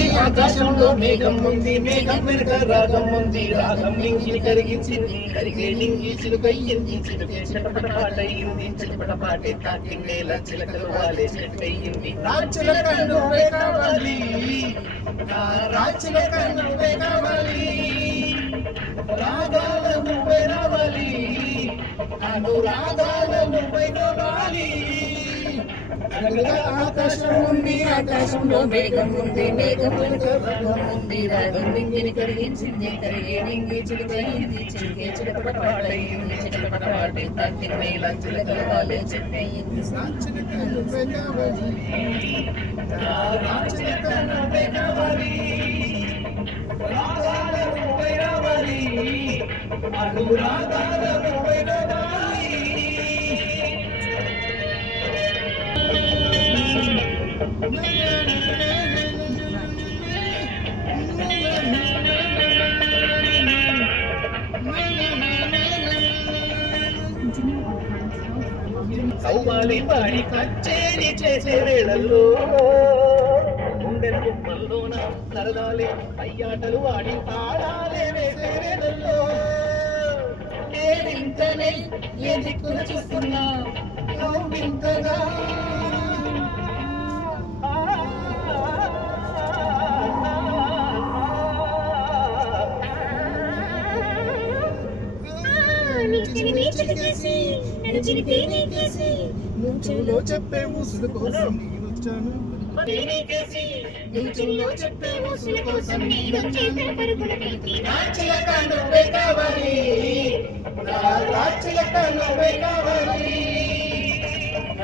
ఉంది ఆకాశంలో మేఘం ఉంది, మేఘం వెనుక రాగం ఉంది, రాగం నింగిని కరిగించింది, కరిగే నింగి చిలుకయ్యింది, చిలుకే చిటపట పాటయింది, చిటపట పాటే తాకిందేలా చిలకలు వాలే చెట్టయింది. రాచిలక నువ్వే కావాలి, నా రాచిలక నువ్వే కావాలి, రాగాల నువ్వే రావాలి, అనురాగాల నువ్వే కావాలి. ఆకాశం ఉంది ఆకాశంలో మేఘం ఉంది, మేఘం వెనుక రాగం ఉంది, రాగం నింగిని కరిగించింది, కరిగే నింగి చిలుకయింది, చిలుకే చిలకడ పాటయింది, చిలకడ పాటే తాకిందేలా చిలకలు వాలే చెట్టయింది. రాచిలక నువ్వే కావాలి, రాచిలక నువ్వే కావాలి, రాగాల నువ్వే రావాలి, అనురాగాల నువ్వే రావాలి. కౌవాలి వాడి కచ్చేరి చేసే వేళల్లో, గుండెల కుప్పల్లోన సరదాలే అయ్యాటలు వాడి పాడాలే వేసే వేళల్లో, నేనింతనే ఏ దిక్కున చూస్తున్నా వింతగా, నుంచులో చెప్పే ముసులు కోసం నేనొచ్చాను, నుంచులో చెప్పే ముసులు కోసం నేనొచ్చాను. రాచిలక నువ్వే కావాలి, రాచిలక నువ్వే కావాలి.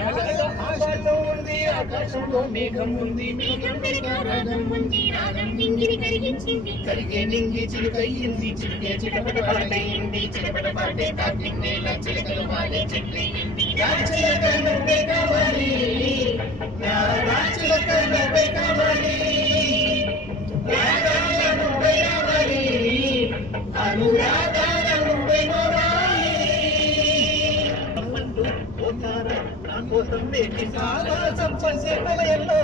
ఆకాశం ఉంది ఆకాశంలో మేఘం ఉంది, మేఘం వెనుక రాగం ఉంది, రాగం నింగిని కరిగించింది, కరిగే నింగి చిలుకయ్యింది, చిలుకే చిటపట పాటయింది, చిటపట పాటే తాకిందేలా చిలకలు వాలే చెట్టయింది. రాచిలక నువ్వే కావాలి, రాచిలక నువ్వే కావాలి, రాగాల నువ్వే రావాలి, అనురాగాల నువ్వే కావాలి. నా కోసం వేచి చాలా సంపసే ప్రళయంలో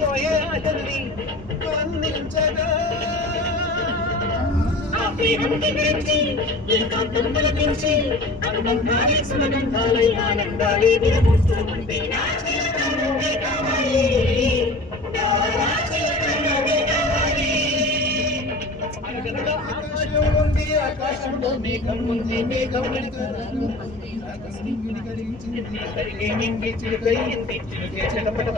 పోయే ఆటల్ని అందించగా, అనుబంధాలే సుమగంధాలై ఆనందాలే విరబుతూ ఉంటే ఆకాశం ఉంది ఆకాశంలో మేఘం ఉంది, మేఘం వెనుక రాగం ఉంది, రాగం నింగిని కరిగించింది, కరిగే నింగి చిలుకయింది, చిలుకే చిటపట